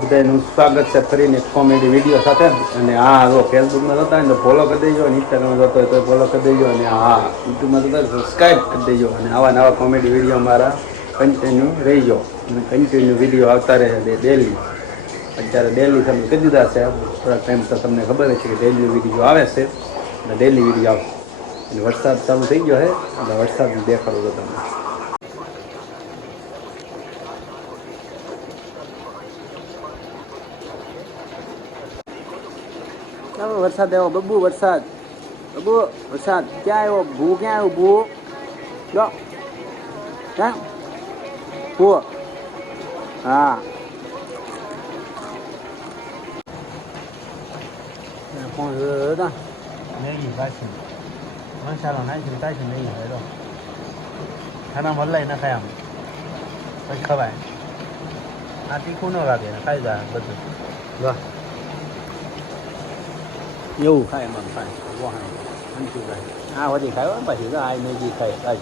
બધાનું સ્વાગત છે ફરીને કોમેડી વીડિયો સાથે અને હા જો ફેસબુકમાં જોતા હોય તો ફોલો કરી દેજો અને ઇન્સ્ટાગ્રામ જોતો હોય તો ફોલો કરી દેજો અને હા યુટ્યુબમાં જોતા સબસ્ક્રાઈબ કરી દેજો અને આવા નવા કોમેડી વીડિયો મારા કન્ટિન્યુ રહીજો અને કન્ટિન્યુ વીડિયો આવતા રહે છે ડેલી અત્યારે ડેલી તમે કહી દીધા છે થોડાક ટાઈમ તો તમને ખબર છે કે ડેલી વીડિયો આવે છે અને ડેલી વીડિયો આવશે અને વરસાદ ચાલુ થઈ ગયો છે એટલે વરસાદ દેખાડો તો તમને. ચાલો વરસાદ આવ્યો બબુ વરસાદ. બબુ વરસાદ. ક્યાં આવ્યો? ભૂ ક્યાં આવ્યો? ભૂ? જો. ક્યાં ભૂ. હા. કોણ હતા મેગી પાછી. મસાલો નાખીને પાછી મેગી હોય તો ખાના મલાઈ ના ખાય આમ. પછી ખવાય. આ તીખું ન લાગે ખાઈ જાય બધું. વાહ એવું ખાય એમાં વધી ખાય પાછી મેગી ખાય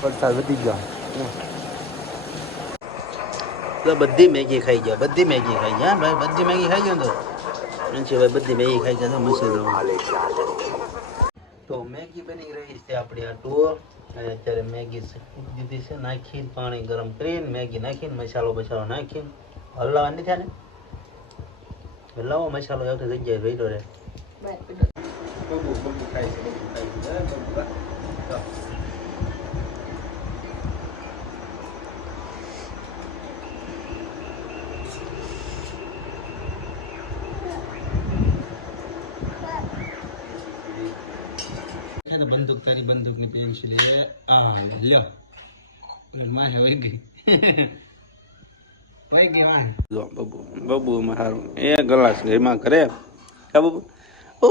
વરસાદ વધી ગયો તો બધી મેગી ખાઈ ગયા બધી મેગી ખાઈ ગયા ભાઈ બધી મેગી ખાઈ ગયો તો બધી મેગી ખાઈ ગયા તો મસાલો તો મેગી બની રહી છે આ ટુઓ અને અત્યારે મેગી દીધી છે નાખીને પાણી ગરમ કરીને મેગી નાખીને મસાલો બસાલો નાખીને હલાવા નથી થયા ને હલાવો મસાલો એક જગ્યાએ રહેલો રહે બબુ બબુ ખાય છે બબુ ખાય છે હે, બબુ ખા. ચાલ. છે ને બંદૂક તારી બંદૂકની પેન્સિલ એ આ લ્યો માહે વહી ગઈ વહી ગઈ માહે જો બબુ બબુ મારું એ ગલાસ એમાં કરે. કા બબુ. ઓ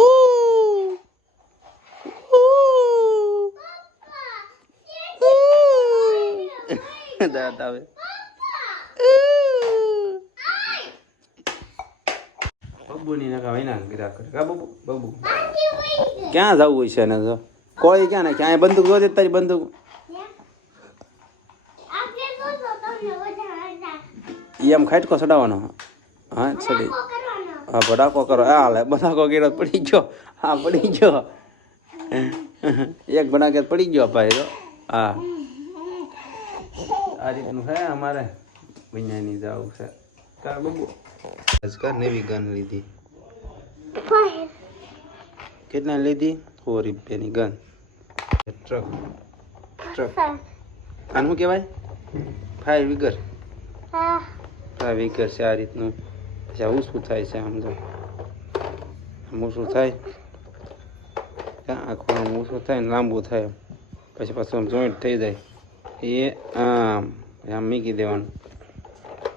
દાંત આવે. બબુ ની નકા બબુ બબુ. ક્યાં જવું હોય છે ને કોઈ ક્યાં ને ક્યાં બંદૂક જોતી તારી બંદૂક. એમ ખાટકો ચડાવવાનો હા ચડી હા ભડાકો કરો. હા હાલે બડાકો ગીરો પડી ગયો. હા પડી ગયો. એક ભડાકે પડી ગયો ભાઈ તો હા. આ રીતનું છે અમારે. વિજ્ઞાની જવું છે. કા બબુ? આજકાલ નવી ગન લીધી. કેટલા લીધી? સો રૂપિયાની ગન. ટ્રક. ટ્રક આનું શું કહેવાય? ફાયર વિગર. ફાયર વિગર છે આ રીતનું. પછી આવું શું થાય છે આમ તો. આમ શું થાય. આખું આમ ઓછું થાય ને લાંબુ થાય. પછી પાછું જોઈન્ટ થઈ જાય. એ આમ આમ મીકી દેવાનું.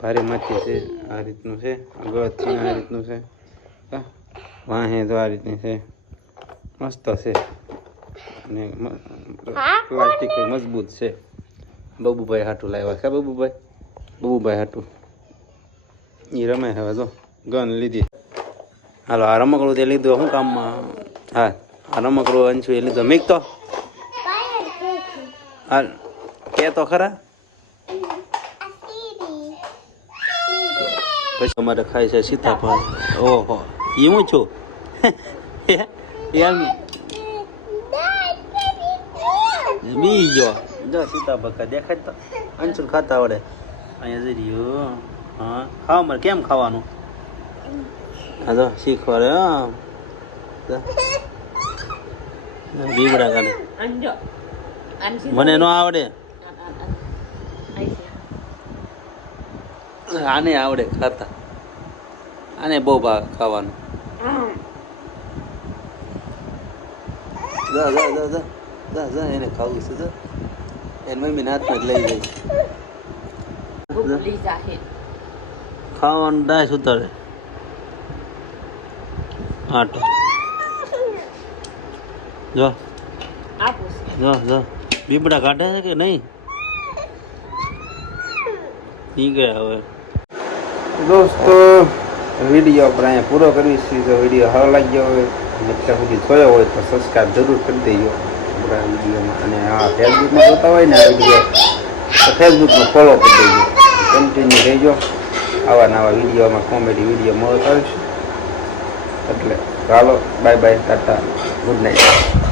ભારે માથી છે આ રીતનું છે. ગત છે આ રીતનું છે. હા, વાહે તો આ રીતની છે. મસ્ત છે. અને પ્લાસ્ટિક મજબૂત છે. બબુભાઈ હાટું લાવ્યા છે બબુભાઈ? બબુભાઈ હાટું. એ રમે હવે જો ગન લીધી હાલો આ રમકડું તે લીધું શું કામમાં હા આ રમકડું અંશુ એ લીધો મીક તો હા કે તો ખરા પછી અમારે ખાય છે સીતાફળ ઓહો એ હું છું એમ બી ગયો જો સીતાફળ દેખાય તો અંશુલ ખાતા આવડે અહીંયા જઈ રહ્યું હા ખાવા કેમ ખાવાનું? હા તો બીબડા કાઢે. મને ન આવડે. આને આવડે ખાતા. આને બહુ ભાગ ખાવાનું. જા જા જા જા. જા જા એને ખાવું છે જા. એની મમ્મીના હાથમાં જ લઈ જાય. ખાવાનું ડાય સુતરે આટો. જો. જો જો. બીબડા કાઢે છે કે નહીં? નીકળે હવે. દોસ્તો, વીડિયો આપણે અહીંયા પૂરો કરવી છે. જો વીડિયો સારો લાગ્યો હોય અત્યાર સુધી જોયો હોય તો સબસ્ક્રાઈબ જરૂર કરી દેજો. આપણા વિડીયોમાં અને આ ફેસબુકમાં જોતા હોય ને આ વીડિયો, તો ફેસબુકમાં ફોલો કરી દેજો. કન્ટિન્યુ રહેજો. આવા નવા વિડીયોમાં કોમેડી વીડિયો મળતા રહીશું એટલે ચાલો bye bye tata good night